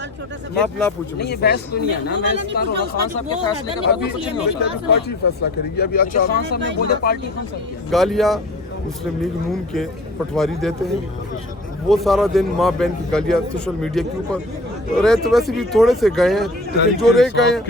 ना पूछो नहीं, ये बहस तो नहीं है ना, मैं इसका खान साहब के फैसले के बाद कुछ नहीं होगा। अभी पार्टी फैसला करेगी। अभी अच्छा खान साहब ने बोले पार्टी खान साहब की गालियाँ मुस्लिम लीग नून के पटवारी देते हैं, वो सारा दिन माँ बहन की गालियाँ सोशल मीडिया के ऊपर रहे, तो वैसे भी थोड़े से गए हैं, लेकिन जो रह गए हैं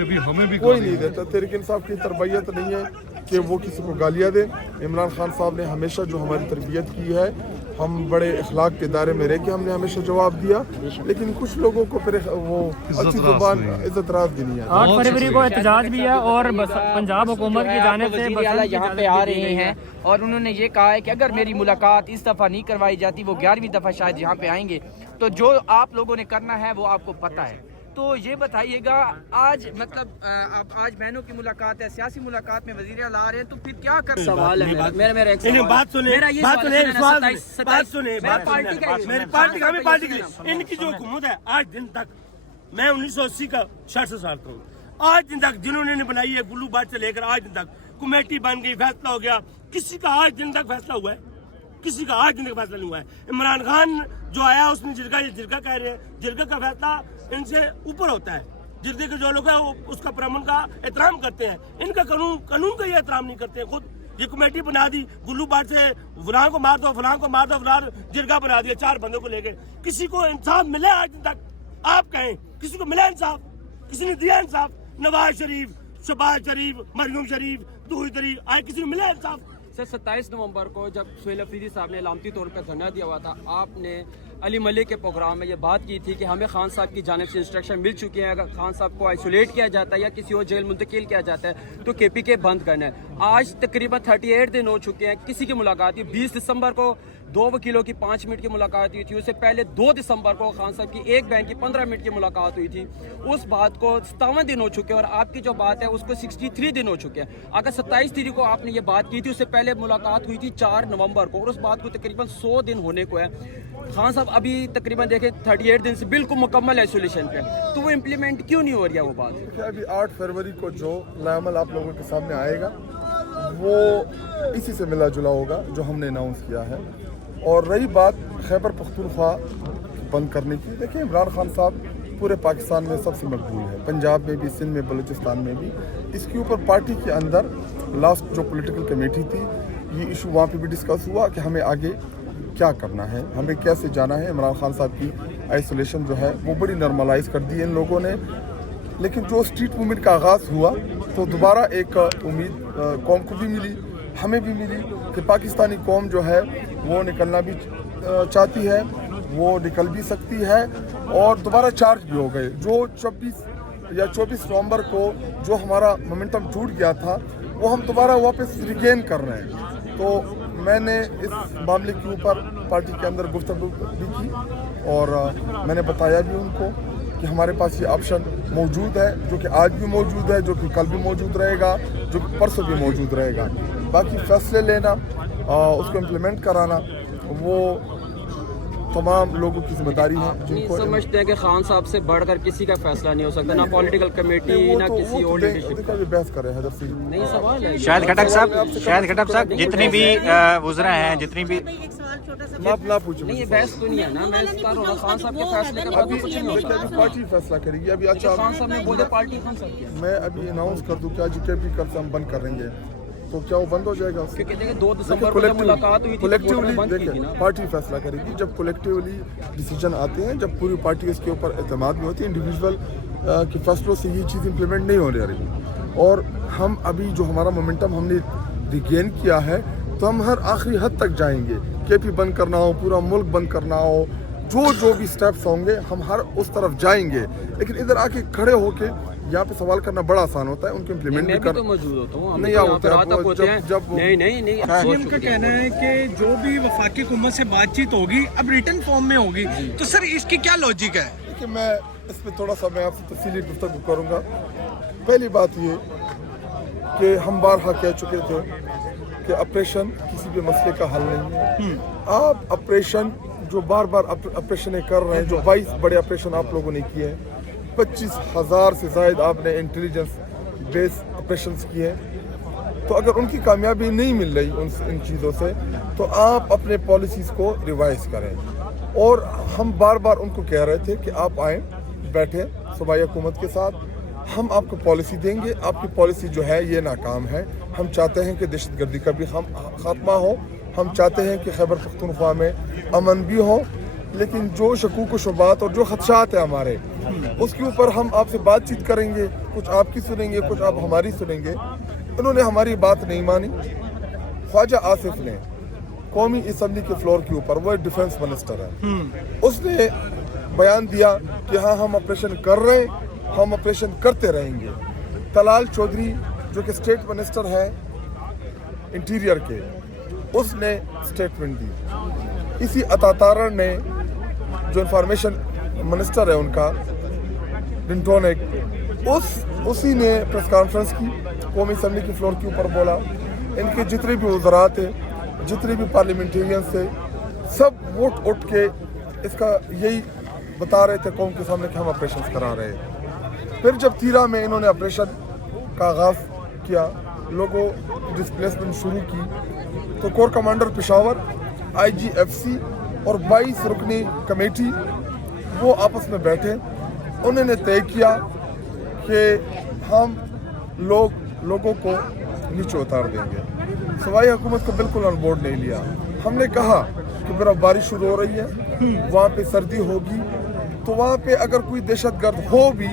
कोई नहीं देता। तहरीक इंसाफ की तरबियत नहीं है कि वो किसी को गालियाँ दे। इमरान खान साहब ने हमेशा जो हमारी तरबियत की है, हम बड़े अखलाक के दायरे में रह के हमने हमेशा जवाब दिया, लेकिन कुछ लोगों को फिर वो अच्छी जुबान इज्जत राज भी नहीं है। 8 फरवरी को एहतजाज भी है और पंजाब हुकूमत की जानिब से यहाँ पे आ रहे हैं और उन्होंने ये कहा है कि अगर मेरी मुलाकात इस दफ़ा नहीं करवाई जाती, वो 11वीं दफ़ा शायद यहाँ पे आएंगे। तो जो आप लोगों ने करना है वो आपको पता है। तो ये बताइएगा, आज मतलब आप आज बहनों की मुलाकात है, सियासी मुलाकात में वज़ीर आला आ रहे हैं, तो फिर क्या कर सवाल है मेरा एक सवाल। बात सुने मेरी पार्टी का पार्टी के लिए इनकी जो हुकूमत है आज दिन तक, मैं 1980 का 66 साल का हूँ, आज दिन तक जिन्होंने बनाई है गुल्लू बाट से लेकर आज दिन तक कमेटी बन गई, फैसला हो गया, किसी का आज दिन तक फैसला हुआ है? किसी का आज दिन तक फैसला नहीं हुआ है। इमरान खान जो आया उसने जिरगा कह रहे हैं, जिरगा का फैसला इनसे ऊपर होता है। जिरगे के जो लोग हैं वो उसका परमन का एहतराम करते हैं, इनका कानून का ये एहतराम नहीं करते हैं। खुद ये कमेटी बना दी, गुल्लू बाट से फलां को मार दो, फलां को मार दो, फलां जिरगा बना दिया 4 बंदों को लेके। किसी को इंसाफ मिला आज दिन तक? आप कहें किसी को मिला इंसाफ? किसी ने दिया इंसाफ? नवाज शरीफ, शहबाज शरीफ, मरियम शरीफ, दूही तरीक, आज किसी को मिला इंसाफ? सर 27 नवंबर को जब सुहेल अफरीदी साहब ने अलामती तौर पर धरना दिया हुआ था, आपने अली मलिक के प्रोग्राम में ये बात की थी कि हमें खान साहब की जानिब से इंस्ट्रक्शन मिल चुकी है, अगर खान साहब को आइसोलेट किया जाता है या किसी और जेल मुंतकिल किया जाता है तो KPK बंद करना है। आज तकरीबन 38 दिन हो चुके हैं, किसी की मुलाकात हुई। 20 दिसंबर को 2 वकीलों की 5 मिनट की मुलाकात हुई थी, उससे पहले 2 दिसंबर को खान साहब की एक बहन की 15 मिनट की मुलाकात हुई थी। उस बात को 57 दिन हो चुके हैं और आपकी जो बात है उसको 63 दिन हो चुके हैं। अगर 27 तारीख को आपने ये बात की थी, उससे पहले मुलाकात हुई थी 4 नवंबर को और उस बात को तकरीबन 100 दिन होने को है। खान साहब अभी तकरीबन देखें 38 दिन से बिल्कुल मुकम्मल आइसोलेशन पे, तो वो इम्प्लीमेंट क्यों नहीं हो रही है वो बात? अभी 8 फरवरी को जो लामल आप लोगों के सामने आएगा वो इसी से मिला जुला होगा जो हमने अनाउंस किया है। और रही बात खैबर पख्तूनख्वा बंद करने की, देखिए इमरान खान साहब पूरे पाकिस्तान में सबसे मकबूल है, पंजाब में भी, सिंध में, बलूचिस्तान में भी। इसके ऊपर पार्टी के अंदर लास्ट जो पॉलिटिकल कमेटी थी, ये इशू वहाँ पे भी डिस्कस हुआ कि हमें आगे क्या करना है, हमें कैसे जाना है। इमरान खान साहब की आइसोलेशन जो है वो बड़ी नॉर्मलाइज कर दी इन लोगों ने। लेकिन जो स्ट्रीट मूवमेंट का आगाज़ हुआ तो दोबारा एक उम्मीद कौम को भी मिली, हमें भी मिली कि पाकिस्तानी कौम जो है वो निकलना भी चाहती है, वो निकल भी सकती है। और दोबारा चार्ज भी हो गए। जो 26 या 24 नवंबर को जो हमारा मोमेंटम टूट गया था वो हम दोबारा वापस रिगेन कर रहे हैं। तो मैंने इस मामले के ऊपर पार्टी के अंदर गुफ्तगू भी की और मैंने बताया भी उनको कि हमारे पास ये ऑप्शन मौजूद है, जो कि आज भी मौजूद है, जो कि कल भी मौजूद रहेगा, जो कि परसों भी मौजूद रहेगा। बाकी फैसले लेना, उसको इम्प्लीमेंट कराना, वो तमाम लोगों की जिम्मेदारी है। जिनको समझते हैं कि खान साहब से बढ़कर किसी का फैसला नहीं हो सकता, ना पॉलिटिकल कमेटी ना किसी और लीडरशिप। बहस करें हैदर सिंह, नहीं सवाल है। शाहिद खट्टक साहब जितनी भी वज़रा हैं, जितनी भी ना पूछो। नहीं, ये बहस तो नहीं है ना, मैं इसका खान साहब के फैसले के बाद कुछ नहीं होगा। अभी पार्टी फैसला करेगी। अभी अच्छा खान साहब ने बोले पार्टी खान साहब की, मैं अभी अनाउंस कर दूं क्या जो KPK कल से हम बंद करेंगे तो क्या वो बंद हो जाएगा? क्योंकि देखिए 2 दिसंबर को मुलाकात हुई थी, कलेक्टिवली बंद की थी देखिए ना। पार्टी फैसला करेगी जब कलेक्टिवली डिसीजन आते हैं, जब पूरी पार्टी इसके ऊपर एतमाद में होती है। इंडिविजुअल के फैसलों से ये चीज़ इम्प्लीमेंट नहीं होने रही। और हम अभी जो हमारा मोमेंटम हमने रिगेन किया है तो हम हर आखिरी हद तक जाएंगे। KP बंद करना हो, पूरा मुल्क बंद करना हो, जो भी स्टेप्स होंगे हम हर उस तरफ जाएंगे। लेकिन इधर आके खड़े होके यहाँ पे सवाल करना बड़ा आसान होता है, उनको इम्प्लीमेंट भी कर तो मौजूद होता हूँ नहीं होता है। जब नहीं का कहना है कि जो भी वफाकी हुकूमत से बातचीत होगी अब रिटन फॉर्म में होगी, तो सर इसकी क्या लॉजिक है? देखिए मैं इस पर थोड़ा सा मैं आपसे तफसीली गुफ्तगू करूँगा। पहली बात ये कि हम बारहा कह चुके थे कि ऑपरेशन किसी भी मसले का हल नहीं है। आप ऑपरेशन जो बार ऑपरेशन कर रहे हैं, जो 22 बड़े ऑपरेशन आप लोगों ने किए हैं, 25,000 से ज़ायद आपने इंटेलिजेंस बेस ऑपरेशंस किए हैं, तो अगर उनकी कामयाबी नहीं मिल रही इन चीज़ों से तो आप अपने पॉलिसीज़ को रिवाइज करें। और हम बार उनको कह रहे थे कि आप आएँ, बैठे सूबाई हुकूमत के साथ, हम आपको पॉलिसी देंगे, आपकी पॉलिसी जो है ये नाकाम है। हम चाहते हैं कि दहशतगर्दी का भी खात्मा हो, हम चाहते हैं कि खैबर पख्तूनख्वा में अमन भी हो, लेकिन जो शकूक शुबात और जो खदशात है हमारे, उसके ऊपर हम आपसे बातचीत करेंगे, कुछ आपकी सुनेंगे, कुछ आप हमारी सुनेंगे। इन्होंने हमारी बात नहीं मानी। ख्वाजा आसिफ ने कौमी असम्बली के फ्लोर के ऊपर, वो डिफेंस मिनिस्टर है, उसने बयान दिया कि हाँ हम ऑपरेशन कर रहे हैं, हम ऑपरेशन करते रहेंगे। तलाल चौधरी जो कि स्टेट मिनिस्टर है इंटीरियर के, उसने स्टेटमेंट दी। इसी अतातारण ने जो इंफॉर्मेशन मिनिस्टर है उनका डिंटोनिक, उसी ने प्रेस कॉन्फ्रेंस की, कौमी असम्बली के फ्लोर के ऊपर बोला। इनके जितने भी वज़रा थे, जितने भी पार्लियामेंटेरियन थे, सब उठ के इसका यही बता रहे थे कौम के सामने कि हम ऑपरेशन करा रहे हैं। फिर जब तीरा में इन्होंने ऑपरेशन का आगाज़ किया, लोगों की डिस्प्लेसमेंट शुरू की, तो कोर कमांडर पेशावर, IGFC और 22 रुकनी कमेटी वो आपस में बैठे। उन्होंने तय किया कि हम लोगों को नीचे उतार देंगे। सूबाई हुकूमत को बिल्कुल ऑन बोर्ड नहीं लिया। हमने कहा कि बर्फबारी शुरू हो रही है, वहाँ पे सर्दी होगी, तो वहाँ पे अगर कोई दहशतगर्द हो भी,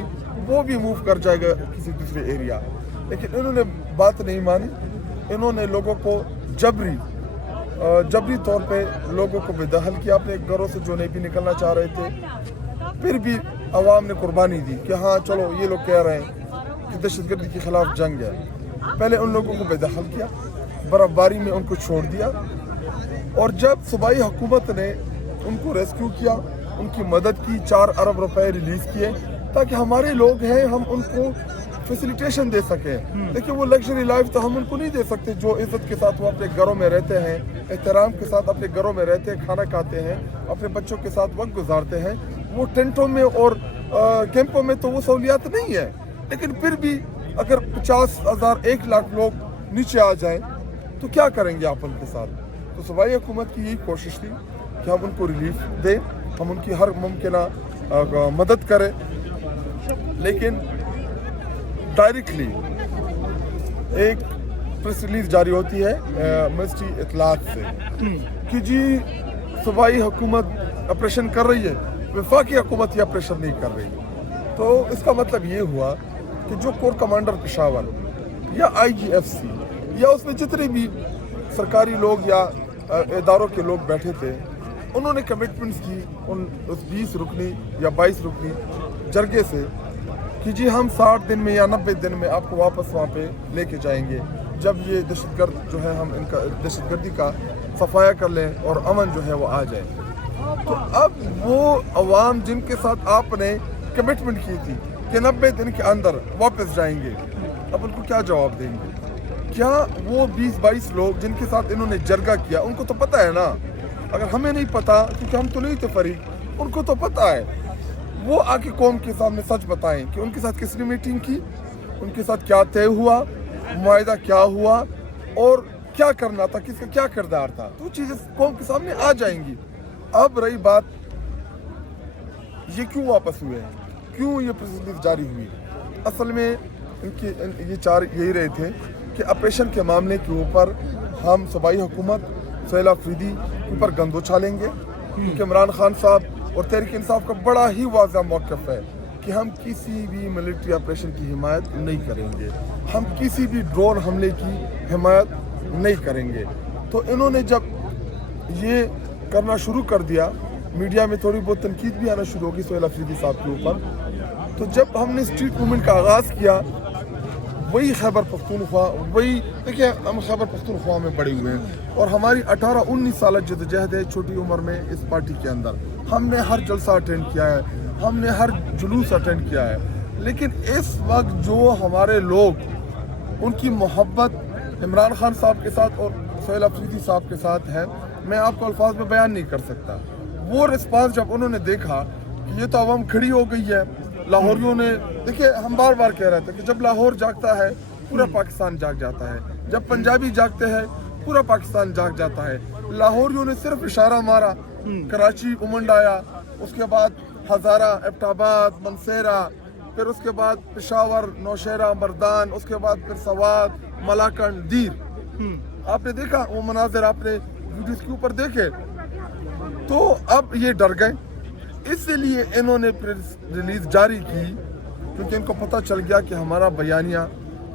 वो भी मूव कर जाएगा किसी दूसरे एरिया। लेकिन इन्होंने बात नहीं मानी। इन्होंने लोगों को जबरी तौर पे लोगों को बेदखल किया अपने घरों से, जो नहीं भी निकलना चाह रहे थे। फिर भी अवाम ने कुर्बानी दी कि हाँ चलो ये लोग कह रहे हैं कि दहशतगर्दी के खिलाफ जंग है। पहले उन लोगों को बेदखल किया, बर्फबारी में उनको छोड़ दिया, और जब सूबाई हुकूमत ने उनको रेस्क्यू किया, उनकी मदद की, 4 अरब रुपए रिलीज़ किए ताकि हमारे लोग हैं हम उनको फैसिलिटेशन दे सकें। देखिए वो लग्जरी लाइफ तो हम उनको नहीं दे सकते जो इज़्ज़त के साथ वो अपने घरों में रहते हैं, एहतराम के साथ अपने घरों में रहते हैं, खाना खाते हैं, अपने बच्चों के साथ वक्त गुजारते हैं। वो टेंटों में और कैंपों में तो वो सहूलियात नहीं है। लेकिन फिर भी अगर 50,000 1 लाख लोग नीचे आ जाएं तो क्या करेंगे आप उनके साथ। तो सूबाई हुकूमत की यही कोशिश थी कि हम उनको रिलीफ दें, हम उनकी हर मुमकिना मदद करें। लेकिन डायरेक्टली एक प्रेस रिलीज जारी होती है मिनिस्ट्री इत्तलात से कि जी सूबाई हुकूमत ऑपरेशन कर रही है, वफाकी हुकूमत ये ऑपरेशन नहीं कर रही। तो इसका मतलब ये हुआ कि जो कोर कमांडर पेशावर या IGFC या उसमें जितने भी सरकारी लोग या इदारों के लोग बैठे थे, उन्होंने कमिटमेंट्स की उस 20 रुकनी या 22 रुकनी जरगे से कि जी हम 60 दिन में या 90 दिन में आपको वापस वहाँ पे लेके जाएंगे, जब ये दहशतगर्द जो है हम इनका दहशतगर्दी का सफाया कर लें और अमन जो है वो आ जाए। तो अब वो अवाम जिनके साथ आपने कमिटमेंट की थी कि 90 दिन के अंदर वापस जाएंगे, अब उनको क्या जवाब देंगे? क्या वो 20-22 लोग जिनके साथ इन्होंने जरगा किया, उनको तो पता है ना, अगर हमें नहीं पता क्योंकि हम तो नहीं थे फरीक, उनको तो पता है, वो आके कौम के सामने सच बताएं कि उनके साथ किसने मीटिंग की, उनके साथ क्या तय हुआ, मुआहिदा क्या हुआ और क्या करना था, किसका क्या किरदार था। तो चीज़ें कौम के सामने आ जाएंगी। अब रही बात ये क्यों वापस हुए हैं, क्यों ये प्रेस रिलीज जारी हुई, असल में इनके ये चार यही रहे थे कि ऑपरेशन के मामले के ऊपर हम सूबाई हुकूमत सुहेल अफरीदी के ऊपर गंद उछालेंगे, क्योंकि इमरान खान साहब और तहरीक इंसाफ का बड़ा ही वाज़ह मौक़िफ़ है कि हम किसी भी मिलिट्री ऑपरेशन की हिमायत नहीं करेंगे, हम किसी भी ड्रोन हमले की हिमायत नहीं करेंगे। तो इन्होंने जब ये करना शुरू कर दिया, मीडिया में थोड़ी बहुत तनकीद भी आना शुरू होगी सुहेल अफरीदी साहब के ऊपर। तो जब हमने स्ट्रीट मूवमेंट का आगाज़ किया, वही खैबर पख्तूनख्वा, वही देखिए हम खैबर पख्तूनख्वा में पड़े हुए हैं और हमारी 18-19 साल जद्दोजहद है छोटी उम्र में इस पार्टी के अंदर। हमने हर जलसा अटेंड किया है, हमने हर जुलूस अटेंड किया है, लेकिन इस वक्त जो हमारे लोग उनकी मोहब्बत इमरान खान साहब के साथ और सुहेल अफरीदी साहब के साथ है, मैं आपको अल्फाज में बयान नहीं कर सकता। वो रिस्पांस जब उन्होंने देखा कि ये तो अवाम खड़ी हो गई है, लाहौरियों ने, देखिए हम बार बार कह रहे थे कि जब लाहौर जागता है पूरा पाकिस्तान जाग जाता है, जब पंजाबी जागते हैं पूरा पाकिस्तान जाग जाता है। लाहौरियों ने सिर्फ इशारा मारा, कराची उमंड आया, उसके बाद हज़ारा, एबटाबाद, मनसेरा, फिर उसके बाद पेशावर, नौशहरा, मर्दान, उसके बाद फिर सवात, मलाकंड, दीर। आपने देखा वो मनाजिर, आपने वीडियोस के ऊपर देखे। तो अब ये डर गए, इसलिए इन्होंने प्रेस रिलीज जारी की, क्योंकि इनको पता चल गया कि हमारा बयानिया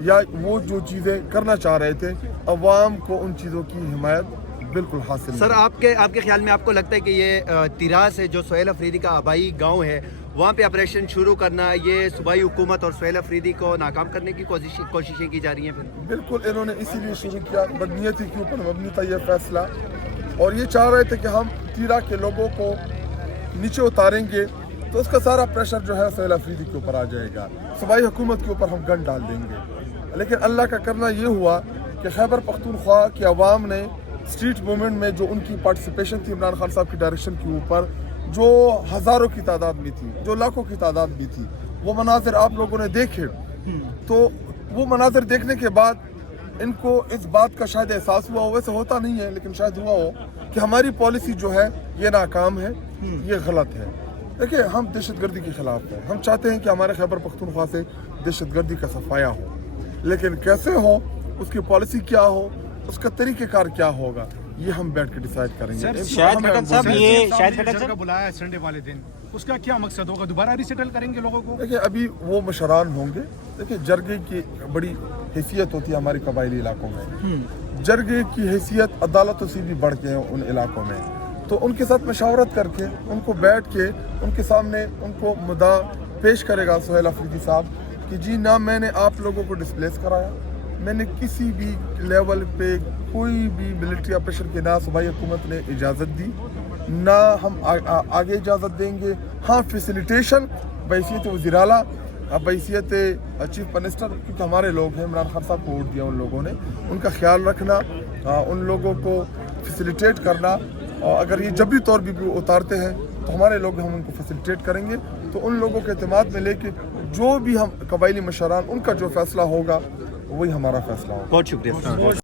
या वो जो चीज़ें करना चाह रहे थे, अवाम को उन चीज़ों की हिमायत बिल्कुल हासिल सर आपके ख्याल में आपको लगता है कि ये तिरास है जो सुहेल अफरीदी का आबाई गांव है, वहाँ पे ऑपरेशन शुरू करना, ये सूबाई हुकूमत और सुहेल अफरीदी को नाकाम करने की कोशिशें की जा रही हैं? फिर बिल्कुल इन्होंने इसीलिए शुरू किया, बदनीयती के ऊपर मबनी था ये फैसला, और ये चाह रहे थे कि हम तीरा के लोगों को नीचे उतारेंगे तो उसका सारा प्रेशर जो है सुहेल अफरीदी के ऊपर आ जाएगा, सूबाई हुकूमत के ऊपर हम गन डाल देंगे। लेकिन अल्लाह का करना ये हुआ कि खैबर पख्तूनख्वा की आवाम ने स्ट्रीट मूवमेंट में जो उनकी पार्टिसिपेशन थी इमरान खान साहब की डायरेक्शन के ऊपर, जो हज़ारों की तादाद में थी, जो लाखों की तादाद में थी, वो मनाजिर आप लोगों ने देखे। तो वो मनाजिर देखने के बाद इनको इस बात का शायद एहसास हुआ हो, वैसे होता नहीं है लेकिन शायद हुआ हो, कि हमारी पॉलिसी जो है ये नाकाम है, ये गलत है। देखिए हम दहशतगर्दी के खिलाफ हैं, हम चाहते हैं कि हमारे खैबर पख्तूनख्वा से दहशतगर्दी का सफाया हो, लेकिन कैसे हो, उसकी पॉलिसी क्या हो, उसका तरीक़ेकार क्या होगा, ये हम बैठ के डिसाइड करेंगे। शाहिद खटक साहब, ये शाहिद खटक साहब बुलाया है संडे वाले दिन, उसका क्या मकसद होगा? दोबारा रिसेटल करेंगे लोगों को? देखिए अभी वो मशरान होंगे। देखिए जरगे की बड़ी हैसियत होती है हमारे कबायली इलाकों में, जरगे की हैसियत अदालतों से भी बढ़ के है उन इलाकों में। तो उनके साथ मशावरत करके, उनको बैठ के उनके सामने उनको मुद्दा पेश करेगा सुहेल अफरीदी साहब कि जी ना मैंने आप लोगों को डिस्प्लेस कराया, मैंने किसी भी लेवल पे कोई भी मिलिट्री ऑपरेशन के ना सूबाई हुकूमत ने इजाज़त दी, ना हम आगे इजाज़त देंगे। हाँ फैसिलिटेशन बैसियत वज़ीर आला, बैसियत चीफ मिनिस्टर, क्योंकि हमारे लोग हैं, इमरान खान साहब को वोट दिया उन लोगों ने, उनका ख्याल रखना, उन लोगों को फैसिलिटेट करना, और अगर ये जबरी तौर भी उतारते हैं तो हमारे लोग हम उनको फैसिलिटेट करेंगे। तो उन लोगों के एतमाद में लेके जो भी हम कबायली मशरान, उनका जो फैसला होगा वही हमारा फैसला होगा। बहुत शुक्रिया।